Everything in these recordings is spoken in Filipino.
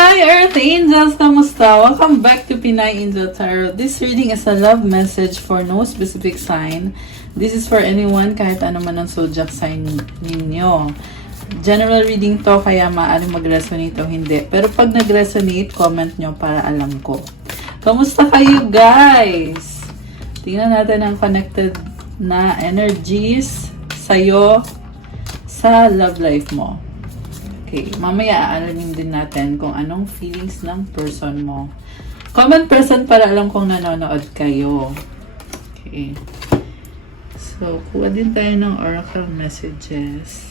Hi Earth Angels! Kamusta? Welcome back to Pinay Angel Tarot. This reading is a love message for no specific sign. This is for anyone kahit ano man ang zodiac sign ninyo. General reading to kaya maaaring mag-resonate o hindi. Pero pag nag-resonate, comment nyo para alam ko. Kamusta kayo guys? Tingnan natin ang connected na energies sa'yo sa love life mo. Okay, mamaya aalamin din natin kung anong feelings ng person mo. Comment person para alam kung nanonood kayo. Okay. So, kuha din tayo ng oracle messages.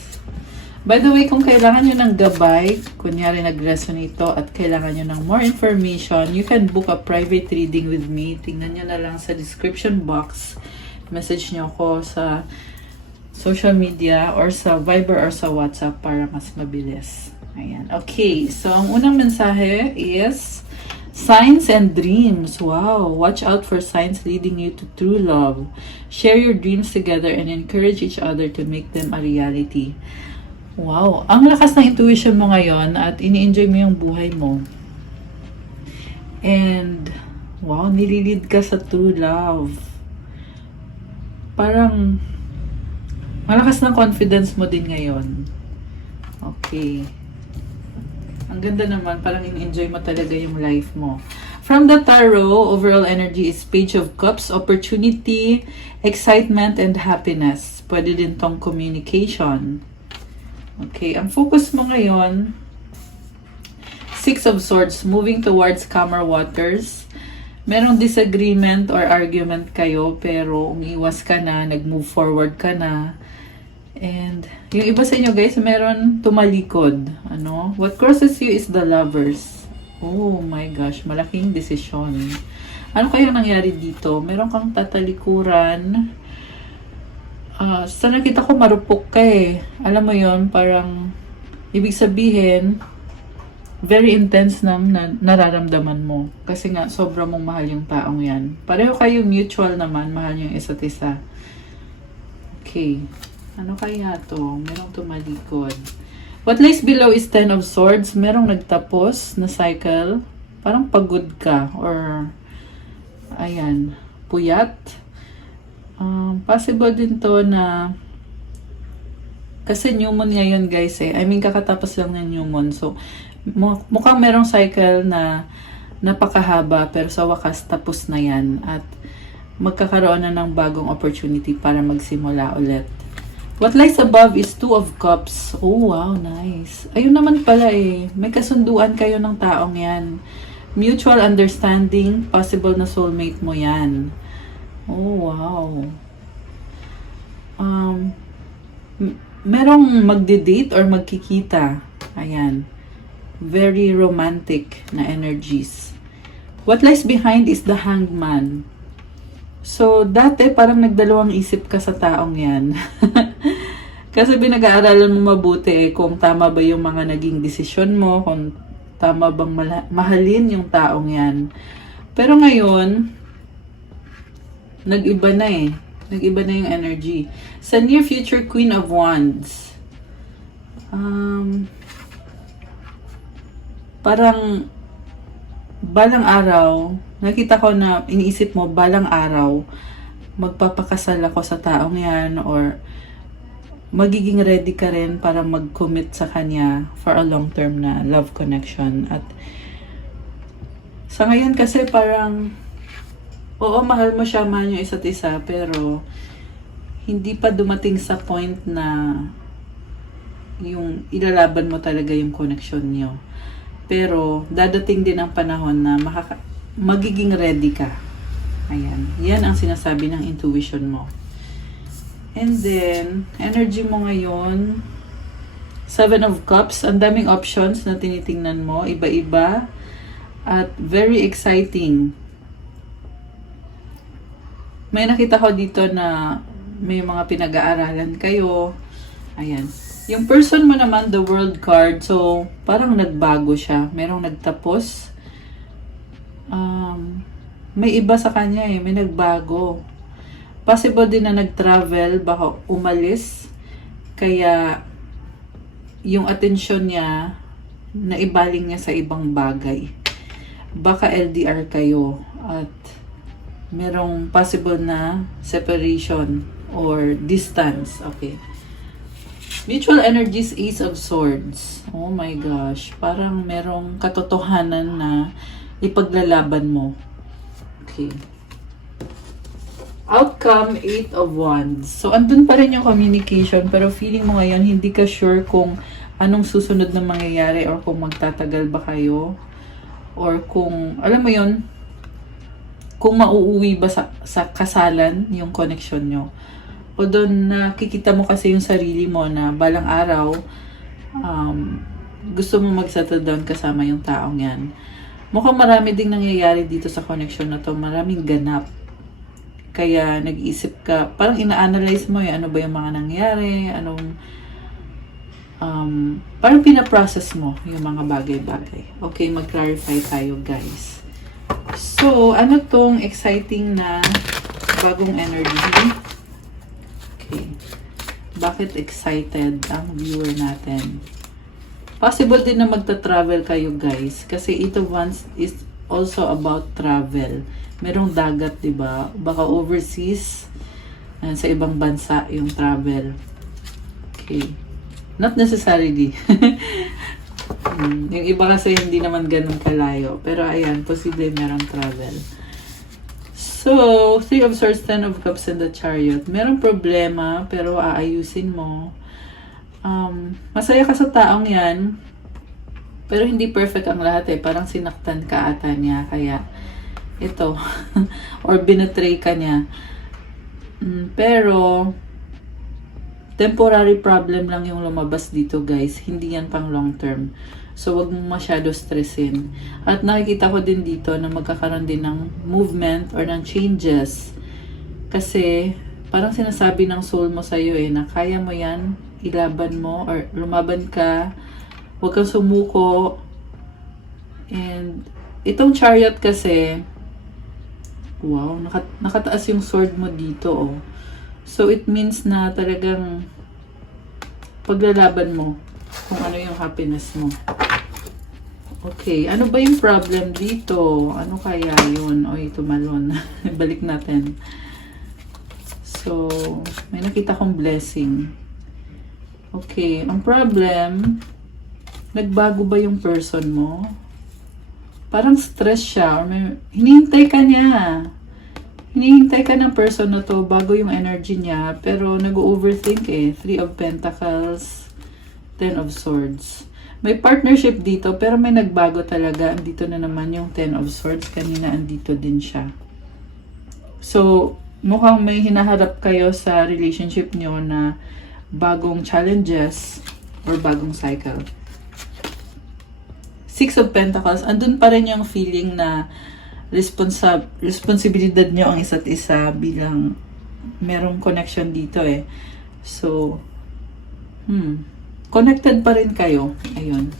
By the way, kung kailangan nyo ng gabay, kunyari nag-resonate ito at kailangan nyo ng more information, you can book a private reading with me. Tingnan nyo na lang sa description box. Message nyo ko sa social media or sa Viber or sa WhatsApp para mas mabilis. Ayan. Okay. So, ang unang mensahe is signs and dreams. Wow. Watch out for signs leading you to true love. Share your dreams together and encourage each other to make them a reality. Wow. Ang lakas ng intuition mo ngayon at ini-enjoy mo yung buhay mo. And, wow, nililid ka sa true love. Parang malakas ng confidence mo din ngayon. Okay. Ang ganda naman, parang in-enjoy mo talaga yung life mo. From the tarot, overall energy is Page of Cups, opportunity, excitement, and happiness. Pwede din tong communication. Okay, ang focus mo ngayon, Six of Swords, moving towards calmer waters. Merong disagreement or argument kayo, pero umiwas ka na, nag-move forward ka na. And yung iba sa inyo guys, meron tumalikod. Ano? What crosses you is the Lovers. Oh my gosh, malaking desisyon. Ano kaya nangyari dito? Meron kang tatalikuran. Sa nakita ko marupok ka eh. Alam mo yon, parang ibig sabihin very intense nang nararamdaman mo. Kasi nga, sobra mong mahal yung taong yan. Pareho kayo mutual naman, mahal yung isa't isa. Okay. Ano kaya to? Merong tumalikod. What lies below is Ten of Swords. Merong nagtapos na cycle. Parang pagod ka. Or, ayan, puyat. Possible din to na kasi new moon ngayon guys eh. I mean, kakatapos lang ng new moon. So, mukhang merong cycle na napakahaba pero sa wakas tapos na yan. At magkakaroon na ng bagong opportunity para magsimula ulit. What lies above is Two of Cups. Oh, wow, nice. Ayun naman pala eh. May kasunduan kayo ng taong yan. Mutual understanding, possible na soulmate mo yan. Oh, wow. Merong magde-date or magkikita. Ayan. Very romantic na energies. What lies behind is the Hanged Man. So, dati parang nagdalawang isip ka sa taong yan. Kasi binag-aaralan mo mabuti eh, kung tama ba yung mga naging desisyon mo, kung tama bang mahalin yung taong yan. Pero ngayon, nag-iba na eh. Nag-iba na yung energy. Sa near future, Queen of Wands. Parang balang araw, nakita ko na iniisip mo, balang araw, magpapakasal ako sa taong yan or magiging ready ka rin para mag-commit sa kanya for a long-term na love connection. At sa ngayon kasi parang, oo, mahal mo siya, mahal niyo isa't isa, pero hindi pa dumating sa point na yung ilalaban mo talaga yung connection niyo. Pero dadating din ang panahon na magiging ready ka. Ayan. Yan ang sinasabi ng intuition mo. And then, energy mo ngayon, Seven of Cups. Ang daming options na tinitingnan mo. Iba-iba. At very exciting. May nakita ko dito na may mga pinag-aaralan kayo. Ayan. Yung person mo naman, the World card. So, parang nagbago siya. Merong nagtapos. May iba sa kanya eh. May nagbago. Possible din na nag-travel, baka umalis. Kaya, yung atensyon niya naibaling niya sa ibang bagay. Baka LDR kayo at merong possible na separation or distance. Okay. Mutual energies, Ace of Swords. Oh my gosh. Parang merong katotohanan na ipaglalaban mo. Okay. Outcome, 8 of Wands. So, andun pa rin yung communication, pero feeling mo ngayon, hindi ka sure kung anong susunod na mangyayari or kung magtatagal ba kayo. Or kung, alam mo yun, kung mauuwi ba sa kasalan yung connection nyo. O doon nakikita mo kasi yung sarili mo na balang araw, gusto mo mag-settle down kasama yung taong yan. Mukhang marami ding nangyayari dito sa connection na to. Maraming ganap. Kaya nag-iisip ka, parang ina-analyze mo ano ba yung mga nangyari, parang pinaprocess mo yung mga bagay-bagay. Okay, mag-clarify tayo guys. So, ano tong exciting na bagong energy? Okay. Bakit excited ang viewer natin? Possible din na magta-travel kayo guys. Kasi ito once is also about travel. Merong dagat, diba? Baka overseas, sa ibang bansa yung travel. Okay. Not necessarily. Yung iba kasi hindi naman ganun kalayo. Pero ayan, posible merong travel. So, 3 of Swords, 10 of Cups, and the Chariot. Merong problema, pero aayusin mo. Masaya ka sa taong yan, pero hindi perfect ang lahat eh. Parang sinaktan ka ata niya, kaya ito. Or binetray ka niya. Pero, temporary problem lang yung lumabas dito guys. Hindi yan pang long term. So, wag mong masyado stressin. At nakikita ko din dito na magkakaroon din ng movement or ng changes. Kasi, parang sinasabi ng soul mo sa'yo na kaya mo yan, ilaban mo, or lumaban ka, wag kang sumuko. And, itong Chariot kasi, wow, nakataas yung sword mo dito, oh. So, it means na talagang paglalaban mo kung ano yung happiness mo. Okay, ano ba yung problem dito? Ano kaya yun? Oy, tumalon. Balik natin. So, may nakita kong blessing. Okay, ang problem, nagbago ba yung person mo? Parang stress siya. Or hinihintay ka niya. Hinihintay ka ng person na to bago yung energy niya. Pero nag-overthink eh. 3 of Pentacles, 10 of Swords. May partnership dito, pero may nagbago talaga. Andito na naman yung 10 of Swords. Kanina andito din siya. So, mukhang may hinaharap kayo sa relationship nyo na bagong challenges or bagong cycle. 6 of Pentacles, andun pa rin yung feeling na responsibilidad nyo ang isa't isa bilang merong connection dito eh. So, connected pa rin kayo. Ayun.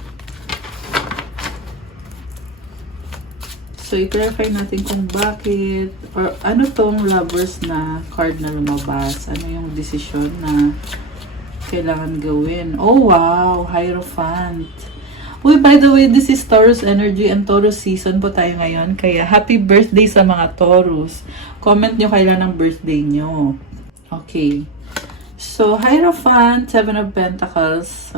So, i-clarify natin kung bakit or ano tong lovers na card na lumabas. Ano yung decision na kailangan gawin. Oh, wow! Hierophant. Uy, by the way, this is Taurus energy and Taurus season po tayo ngayon. Kaya, happy birthday sa mga Taurus. Comment nyo kailan ang birthday nyo. Okay. So, Hierophant, 7 of Pentacles.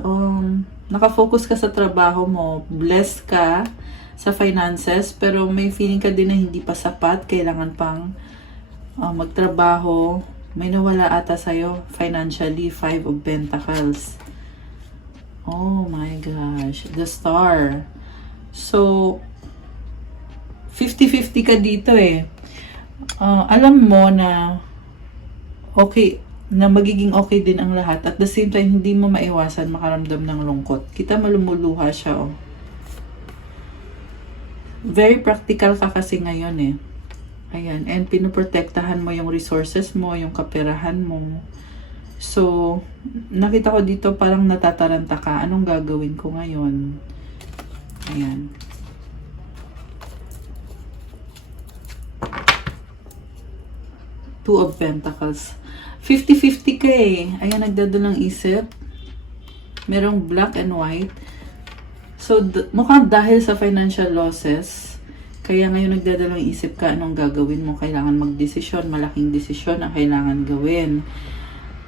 Nakafocus ka sa trabaho mo. Blessed ka sa finances. Pero may feeling ka din na hindi pa sapat. Kailangan pang magtrabaho. May nawala ata sa'yo financially. 5 of Pentacles. Oh my gosh. The Star. So, 50-50 ka dito eh. Alam mo na okay, na magiging okay din ang lahat. At the same time, hindi mo maiwasan makaramdam ng lungkot. Kita mo lumuluha siya, oh. Very practical ka kasi ngayon eh. Ayan. And pinoprotektahan mo yung resources mo, yung kaperahan mo. So, nakita ko dito parang natataranta ka. Anong gagawin ko ngayon? Ayan. Two of Pentacles. 50-50 ka eh. Ayan, nagdadalang isip. Merong black and white. So, mukhang dahil sa financial losses, kaya ngayon nagdadalawang isip ka anong gagawin mo. Kailangan magdesisyon, malaking desisyon ang kailangan gawin.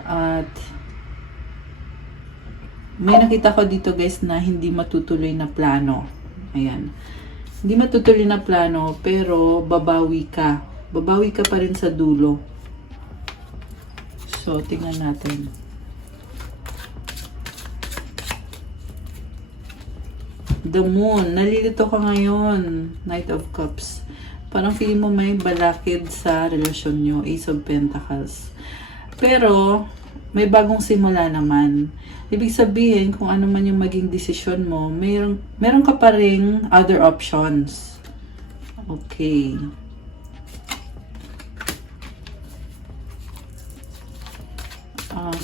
At may nakita ko dito guys na hindi matutuloy na plano. Ayan. Hindi matutuloy na plano, pero babawi ka. Babawi ka pa rin sa dulo. So, tingnan natin. The Moon. Nalilito ka ngayon. Knight of Cups. Parang feeling mo may balakid sa relasyon nyo. Ace of Pentacles. Pero, may bagong simula naman. Ibig sabihin, kung ano man yung maging desisyon mo, meron ka pa ring other options. Okay.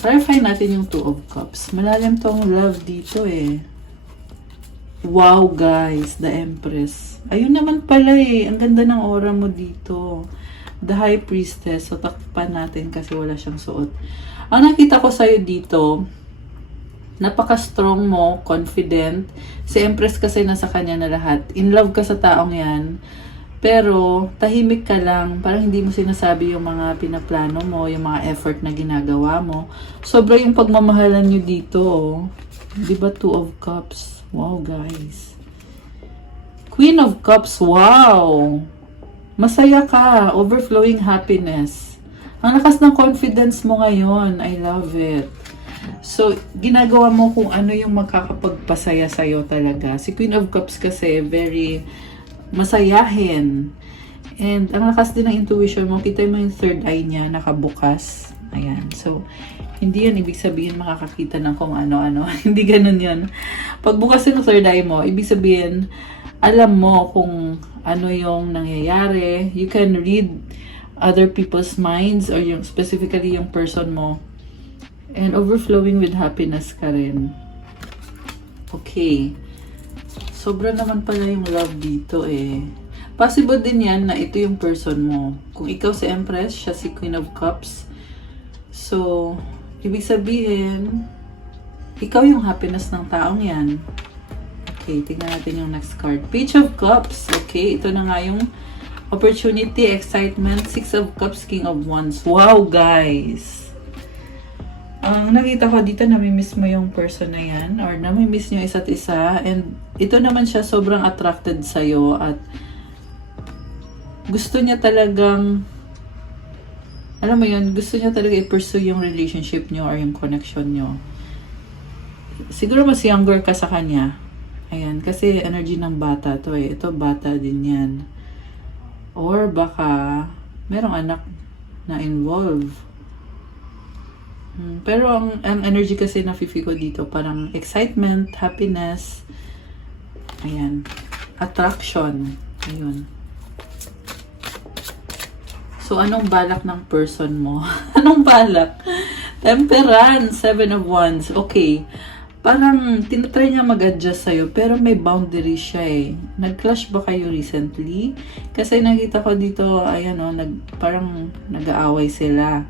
Clarify natin yung Two of Cups. Malalim tong love dito eh. Wow guys, the Empress. Ayun naman pala eh. Ang ganda ng aura mo dito. The High Priestess. So, takpan natin kasi wala siyang suot. Ang nakita ko sa'yo dito, napaka-strong mo, confident. Si Empress kasi nasa kanya na lahat. In love ka sa taong yan. Pero, tahimik ka lang. Parang hindi mo sinasabi yung mga pinaplano mo, yung mga effort na ginagawa mo. Sobra yung pagmamahalan nyo dito. Oh. Diba, Two of Cups? Wow, guys. Queen of Cups, wow! Masaya ka. Overflowing happiness. Ang lakas ng confidence mo ngayon. I love it. So, ginagawa mo kung ano yung makakapagpasaya sa'yo talaga. Si Queen of Cups kasi, very masayahin. And, ang lakas din ng intuition mo. Kita mo yung third eye niya, nakabukas. Ayan. So, hindi yun ibig sabihin makakakita ng kung ano-ano. Hindi ganun yun. Pagbukas yung third eye mo, ibig sabihin, alam mo kung ano yung nangyayari. You can read other people's minds or yung specifically yung person mo. And overflowing with happiness ka rin. Okay. Sobra naman pala yung love dito eh. Possible din yan na ito yung person mo. Kung ikaw si Empress, siya si Queen of Cups. So, ibig sabihin, ikaw yung happiness ng taong yan. Okay, tingnan natin yung next card. Page of Cups. Okay, ito na nga yung opportunity, excitement, Six of Cups, King of Wands. Wow, guys! Ang nakita ko dito, namimiss mo yung person na yan or namimiss nyo isa't isa. And ito naman siya sobrang attracted sa'yo at gusto niya talagang, alam mo yun, gusto niya talaga i-pursue yung relationship nyo or yung connection nyo. Siguro mas younger ka sa kanya. Ayan, kasi energy ng bata to eh. Ito, bata din yan. Or baka merong anak na involved. Pero ang energy kasi na feel ko dito, parang excitement, happiness, ayan, attraction, ayun. So, anong balak ng person mo? Anong balak? Temperance, Seven of Wands, okay. Parang tinatry niya mag-adjust sa'yo, pero may boundary siya eh. Nag-clash ba kayo recently? Kasi nakita ko dito, ayan o, parang nag-aaway sila.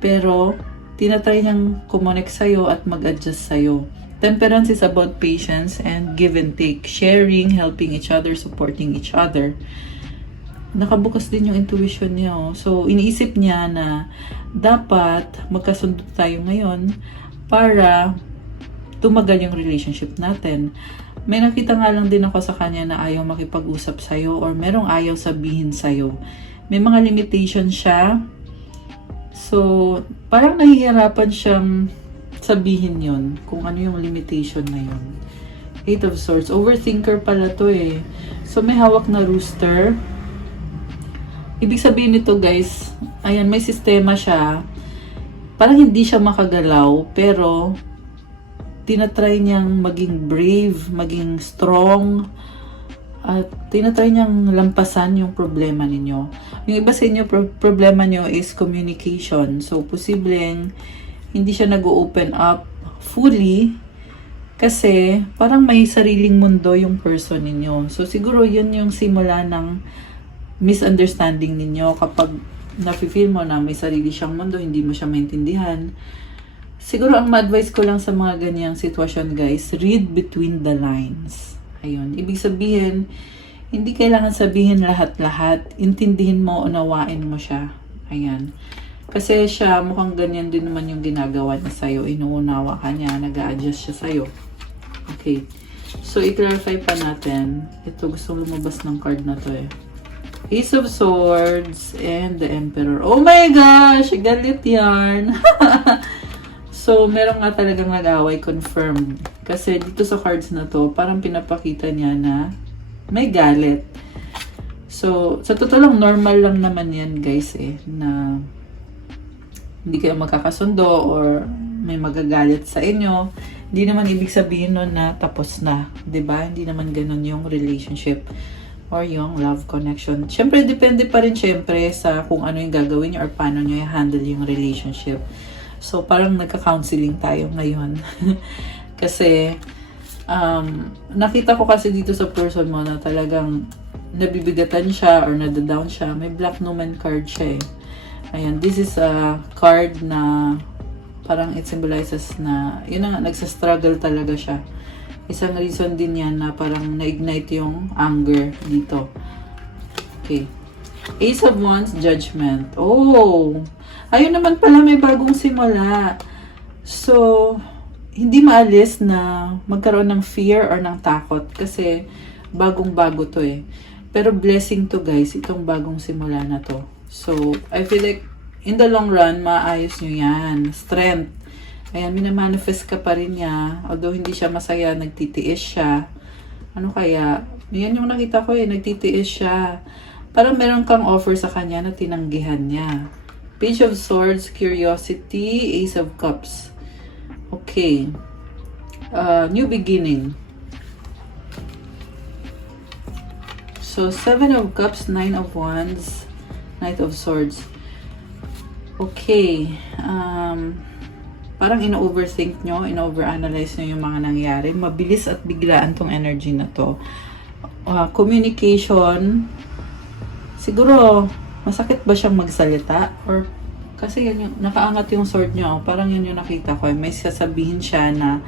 Pero, tinatry niyang kumonek sa'yo at mag-adjust sa'yo. Temperance is about patience and give and take. Sharing, helping each other, supporting each other. Nakabukas din yung intuition niya. Oh. So, iniisip niya na dapat magkasundo tayo ngayon para tumagal yung relationship natin. May nakita nga lang din ako sa kanya na ayaw makipag-usap sa'yo or merong ayaw sabihin sa'yo. May mga limitation siya. So, parang nahihirapan siyang sabihin yon kung ano yung limitation na yun. Eight of Swords. Overthinker pala to eh. So, may hawak na rooster. Ibig sabihin nito guys, ayan, may sistema siya. Parang hindi siya makagalaw, pero tinatry niyang maging brave, maging strong, at tinatry niyang lampasan yung problema ninyo. Yung iba sa inyo, problema niyo is communication. So, posibleng hindi siya nag-open up fully kasi parang may sariling mundo yung person ninyo. So, siguro yun yung simula ng misunderstanding ninyo kapag nafe-feel mo na may sarili siyang mundo, hindi mo siya maintindihan. Siguro ang ma-advise ko lang sa mga ganyang sitwasyon guys, read between the lines. Ayun, ibig sabihin, hindi kailangan sabihin lahat-lahat, intindihin mo, unawain mo siya. Ayan. Kasi siya, mukhang ganyan din naman yung ginagawa niya sa'yo. Inuunawa ka niya, nag-a-adjust siya sa'yo. Okay. So, i-clarify pa natin. Ito, gusto lumabas ng card na to eh. Ace of Swords and the Emperor. Oh my gosh! Galit yan! So, meron nga talagang nag-away confirmed. Kasi dito sa cards na to, parang pinapakita niya na may galit. So, sa totoo lang, normal lang naman yan guys eh, na hindi kayo magkakasundo or may magagalit sa inyo. Hindi naman ibig sabihin nun na tapos na. 'Di ba? Hindi naman ganun yung relationship or yung love connection. Siyempre, depende pa rin siyempre sa kung ano yung gagawin niyo or paano niyo i-handle yung relationship. So, parang nagka-counseling tayo ngayon. Kasi, nakita ko kasi dito sa person mo na talagang nabibigatan siya or nadadown siya. May Black Numen card siya eh. Ayan, this is a card na parang it symbolizes na, yun na nga, nagsastruggle talaga siya. Isang reason din yan na parang na-ignite yung anger dito. Okay. Ace of Wands, Judgment. Oh! Ayun naman pala, may bagong simula. So, hindi maalis na magkaroon ng fear or ng takot kasi bagong-bago to eh. Pero blessing to guys, itong bagong simula na to. So, I feel like in the long run, maayos nyo yan. Strength. Ayan, minamanifest ka pa rin niya. Although hindi siya masaya, nagtitiis siya. Ano kaya? Yan yung nakita ko eh, nagtitiis siya. Parang meron kang offer sa kanya na tinanggihan niya. Page of Swords, Curiosity, Ace of Cups. Okay. New beginning. So, 7 of Cups, 9 of Wands, Knight of Swords. Okay. Parang ino-overthink nyo, ino-overanalyze nyo yung mga nangyari. Mabilis at biglaan tong energy na to. Communication. Siguro, masakit ba siyang magsalita? Or, kasi yan yung, nakaangat yung sword nyo. Parang yan yung nakita ko. May sasabihin siya na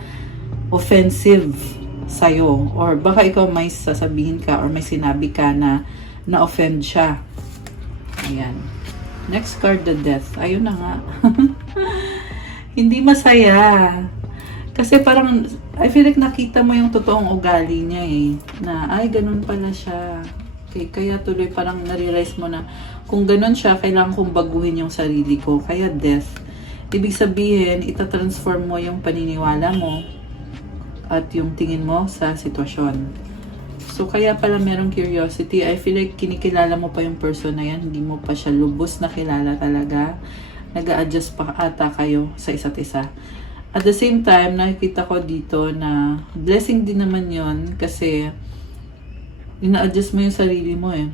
offensive sa'yo. Or baka ikaw may sasabihin ka or may sinabi ka na na-offend siya. Ayan. Next card, the Death. Ayun na nga. Hindi masaya. Kasi parang, I feel like nakita mo yung totoong ugali niya eh. Na, ay, ganun pala siya. Okay, kaya tuloy parang narealize mo na, kung ganun siya, kailangan kong baguhin yung sarili ko. Kaya death. Ibig sabihin, itatransform mo yung paniniwala mo at yung tingin mo sa sitwasyon. So, kaya pala merong curiosity. I feel like kinikilala mo pa yung person na yan. Hindi mo pa siya lubos na kilala talaga. Nag-a-adjust pa ata kayo sa isa't isa. At the same time, nakikita ko dito na blessing din naman yon kasi ina-adjust mo yung sarili mo eh.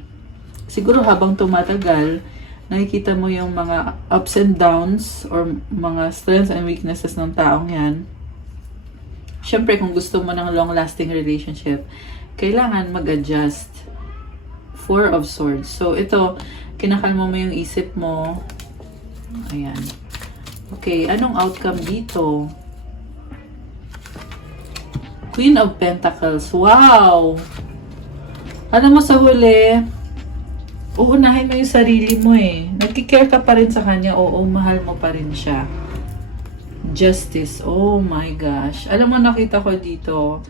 Siguro habang tumatagal, nakikita mo yung mga ups and downs or mga strengths and weaknesses ng taong yan. Siyempre, kung gusto mo ng long-lasting relationship, kailangan mag-adjust. 4 of Swords. So, ito, kinakalma mo yung isip mo. Ayan. Okay, anong outcome dito? Queen of Pentacles. Wow! Alam mo sa huli, uunahin mo yung sarili mo eh. Nagkikare ka pa rin sa kanya. Oo, mahal mo pa rin siya. Justice. Oh my gosh. Alam mo, nakita ko dito,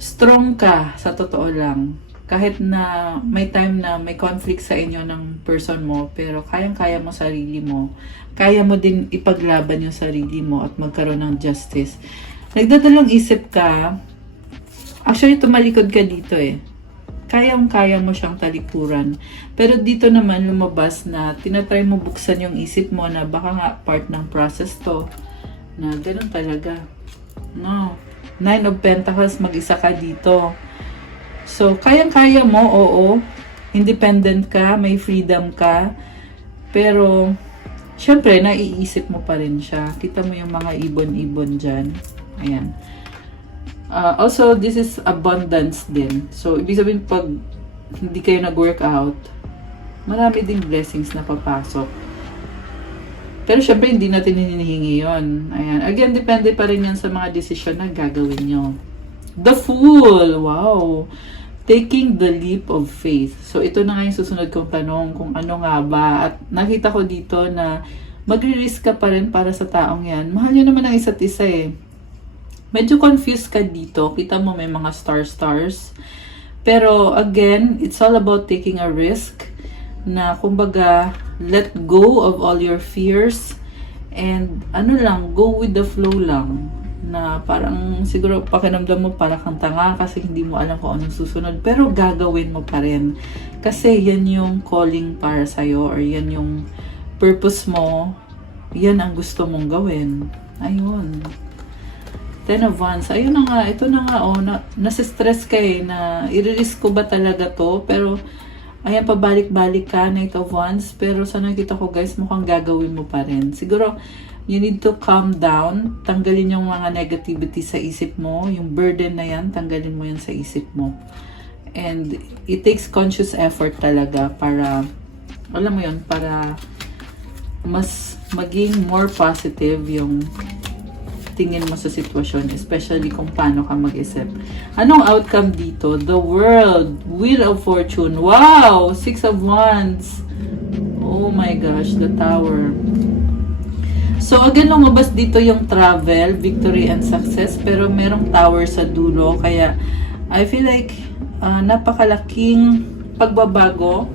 strong ka sa totoo lang. Kahit na may time na may conflict sa inyo ng person mo, pero kayang-kaya mo sarili mo. Kaya mo din ipaglaban yung sarili mo at magkaroon ng justice. Nagdadalang isip ka, actually tumalikod ka dito eh. Kayang-kaya mo siyang talikuran. Pero dito naman lumabas na tinatry mo buksan yung isip mo na baka nga part ng process to. Na ganun talaga. No. 9 of Pentacles, mag-isa ka dito. So, kayang-kaya mo, oo. Independent ka, may freedom ka. Pero, syempre, naiisip mo pa rin siya. Kita mo yung mga ibon-ibon dyan. Ayan. Also, this is abundance din. So, ibig sabihin, pag hindi kayo nag-work out, marami ding blessings na papasok. Pero syempre, hindi natin hinihingi yun. Ayan. Again, depende pa rin yan sa mga desisyon na gagawin nyo. The Fool! Wow! Taking the leap of faith. So, ito na nga yung susunod kong tanong kung ano nga ba. At nakita ko dito na magre-risk ka pa rin para sa taong yan. Mahal nyo naman ang isa't isa eh. Medyo confused ka dito. Kita mo may mga stars. Pero again, it's all about taking a risk na kumbaga, let go of all your fears and go with the flow lang. Na parang siguro pakiramdam mo para kang tanga kasi hindi mo alam kung anong susunod. Pero gagawin mo pa rin. Kasi yan yung calling para sa'yo or yan yung purpose mo. Yan ang gusto mong gawin. Ayun. 10 of Wands. Ayun na nga. Ito na nga. Nasistress ka eh na i-risk ko ba talaga to? Pero ayan, pabalik-balik ka, Knight of Wands. Pero sa nakita ko guys, mukhang gagawin mo pa rin. Siguro, you need to calm down. Tanggalin yung mga negativity sa isip mo. Yung burden na yan, tanggalin mo yan sa isip mo. And it takes conscious effort talaga para, alam mo yun, para mas maging more positive yung tingin mo sa sitwasyon, especially kung paano ka mag-isip. Anong outcome dito? The World, Wheel of Fortune. Wow! 6 of Wands. Oh my gosh, the Tower. So again, lumabas dito yung travel, victory and success, pero merong tower sa dulo, kaya I feel like napakalaking pagbabago.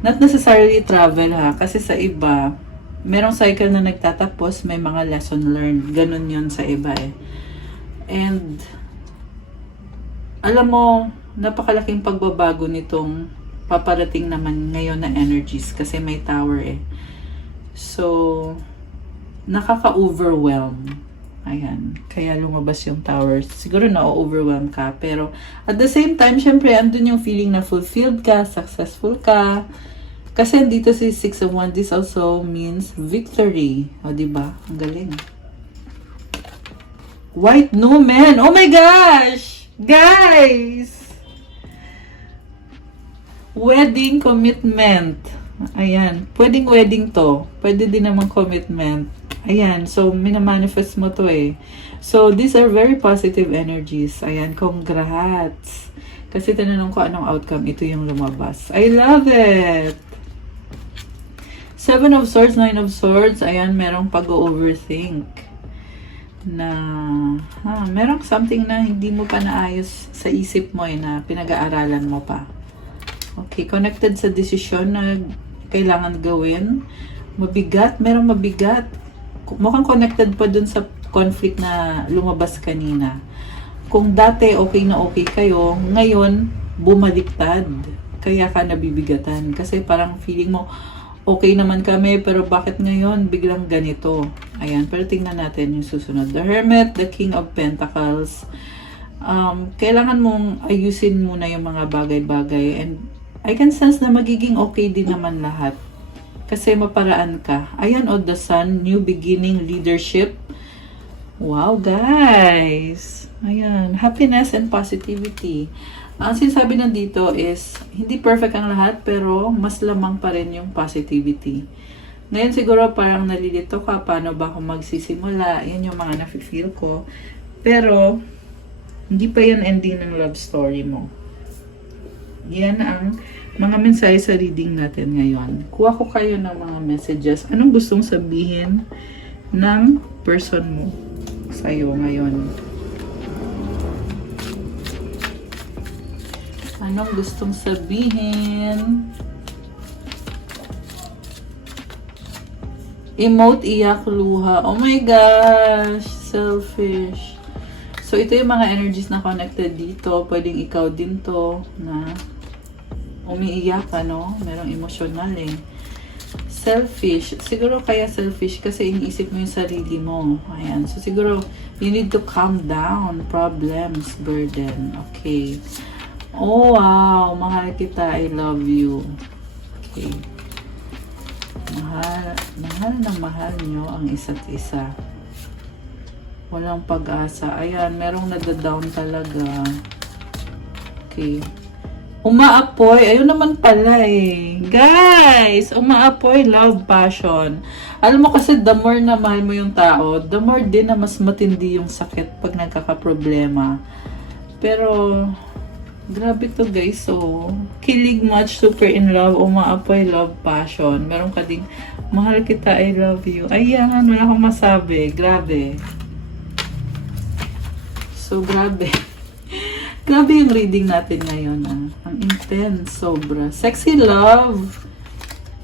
Not necessarily travel ha, kasi sa iba, merong cycle na nagtatapos, may mga lesson learned. Ganun yun sa iba eh. And, alam mo, napakalaking pagbabago nitong paparating naman ngayon na energies kasi may tower eh. So, nakaka-overwhelm. Ayan. Kaya lumabas yung tower. Siguro na-overwhelm ka. Pero, at the same time, syempre, andun yung feeling na fulfilled ka, successful ka. Kasi dito si 6 of Wands, this also means victory. O, diba? Ang galing. White Numen. Oh my gosh! Guys! Wedding commitment. Ayan. Pwedeng wedding to. Pwede din naman commitment. Ayan. So, minamanifest mo to eh. So, these are very positive energies. Ayan. Congrats! Kasi tinanong ko anong outcome. Ito yung lumabas. I love it! 7 of Swords, 9 of Swords, ayan, merong pag-overthink na, merong something na hindi mo pa naayos sa isip mo eh, na pinag-aaralan mo pa. Okay, connected sa desisyon na kailangan gawin. Mabigat, merong mabigat. Mukhang connected pa dun sa conflict na lumabas kanina. Kung dati okay na okay kayo, ngayon, bumaliktad. Kaya ka nabibigatan. Kasi parang feeling mo, okay naman kami, pero bakit ngayon biglang ganito? Ayan, pero tingnan natin yung susunod. The Hermit, the King of Pentacles. Kailangan mong ayusin muna yung mga bagay-bagay. And I can sense na magiging okay din naman lahat. Kasi maparaan ka. Ayan, the Sun, new beginning, leadership. Wow, guys! Ayan, happiness and positivity. Ang sinasabi nandito is, hindi perfect ang lahat, pero mas lamang pa rin yung positivity. Ngayon siguro parang nalilito ka, paano ba ako magsisimula? Yan yung mga nafe-feel ko. Pero, hindi pa yan ending ng love story mo. Yan ang mga mensahe sa reading natin ngayon. Kuha ko kayo ng mga messages. Anong gustong sabihin ng person mo sa'yo ngayon? Anong gustong sabihin? Emote, iyak, luha. Oh my gosh! Selfish. So, ito yung mga energies na connected dito. Pwedeng ikaw din to na umiiyak, ano? Merong emotional eh. Selfish. Siguro kaya selfish kasi iniisip mo yung sarili mo. Ayan. So, siguro, you need to calm down. Problems, burden. Okay. Oh, wow. Mahal kita. I love you. Okay. Mahal na mahal nyo ang isa't isa. Walang pag-asa. Ayan, merong nadadown talaga. Okay. Umaapoy. Ayun naman pala eh. Guys, umaapoy love, passion. Alam mo kasi the more na mahal mo yung tao, the more din na mas matindi yung sakit pag nagkakaproblema. Pero, grabe to guys. So, kilig, much, super in love, umaapoy love, passion. Meron ka ding, mahal kita, I love you. Ayan, wala akong masabi. Grabe. So, grabe. Grabe yung reading natin ngayon. Ang intense, sobra. Sexy love.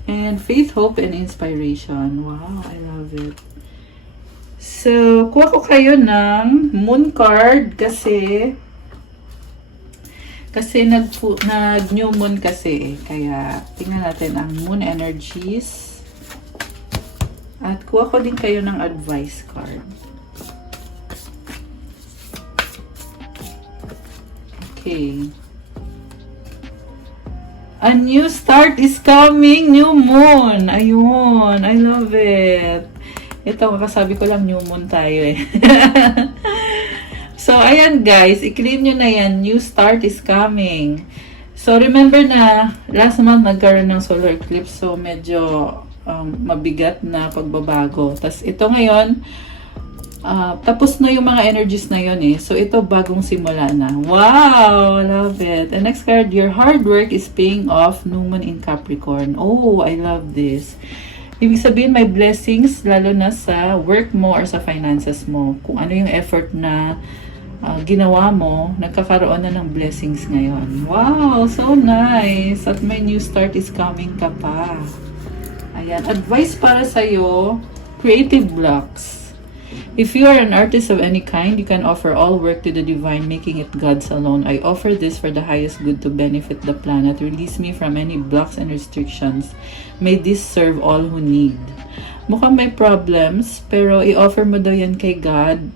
And faith, hope, and inspiration. Wow, I love it. So, kuha ko kayo ng moon card kasi nag-new moon kasi. Kaya, tingnan natin ang moon energies. At kuha ko din kayo ng advice card. Okay. A new start is coming. New moon. Ayun. I love it. Ito, kakasabi ko lang new moon tayo eh. So, ayan guys. I-claim nyo na yan. New start is coming. So, remember na last month nagkaroon ng solar eclipse. So, medyo mabigat na pagbabago. Tapos, ito ngayon, tapos na yung mga energies na yun eh. So, ito bagong simula na. Wow! Love it. And next card, your hard work is paying off. New moon in Capricorn. Oh, I love this. Ibig sabihin, may blessings lalo na sa work mo or sa finances mo. Kung ano yung effort na ginawa mo, nagkakaroon na ng blessings ngayon. Wow! So nice! At may new start is coming ka pa. Ayan. Advice para sa'yo, creative blocks. If you are an artist of any kind, you can offer all work to the divine, making it God's alone. I offer this for the highest good to benefit the planet. Release me from any blocks and restrictions. May this serve all who need. Mukhang may problems, pero i-offer mo daw yan kay God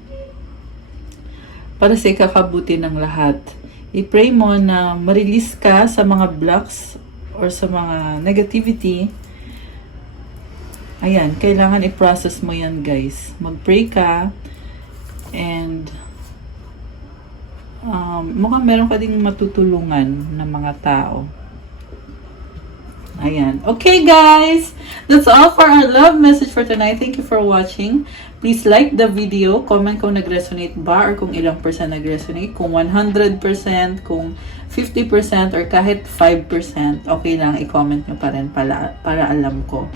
para sa ikakabuti ng lahat. I-pray mo na ma-release ka sa mga blocks or sa mga negativity. Ayan, kailangan i-process mo yan guys. Mag-pray ka and mukhang meron ka ding matutulungan ng mga tao. Ayan. Okay guys, that's all for our love message for tonight. Thank you for watching. Please like the video, comment kung nag-resonate ba or kung ilang percent nag-resonate. Kung 100%, kung 50% or kahit 5%, okay lang, i-comment nyo pa rin para alam ko.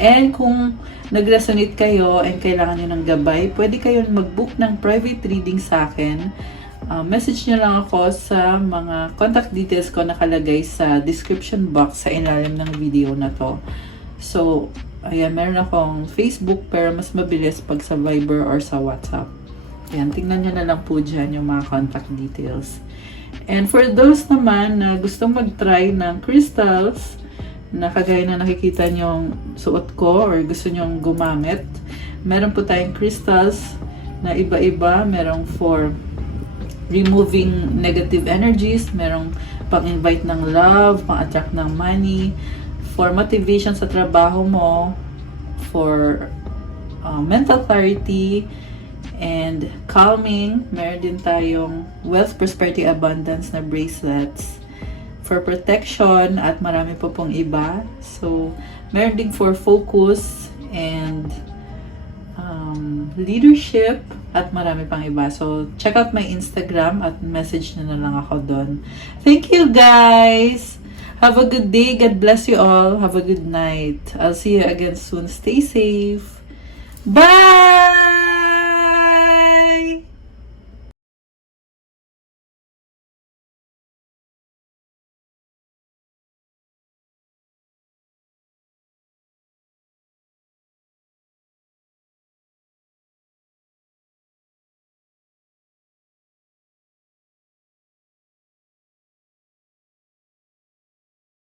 And kung nag-resonate kayo and kailangan nyo ng gabay, pwede kayo mag-book ng private reading sa akin. Message nyo lang ako sa mga contact details ko nakalagay sa description box sa ilalim ng video na to. So, ayan, meron akong Facebook pero mas mabilis pag sa Viber or sa WhatsApp. Ayan, tingnan nyo na lang po dyan yung mga contact details. And for those naman na gustong mag-try ng crystals, na kagaya na nakikita nyong suot ko or gusto nyong gumamit, meron po tayong crystals na iba-iba. Merong for removing negative energies, merong pang-invite ng love, pang-attract ng money, for motivation sa trabaho mo, for mental clarity, and calming. Meron din tayong wealth, prosperity, abundance na bracelets, for protection, at marami po pong iba. So, meron din for focus and leadership at marami pang iba. So, check out my Instagram at message na lang ako doon. Thank you guys! Have a good day. God bless you all. Have a good night. I'll see you again soon. Stay safe. Bye!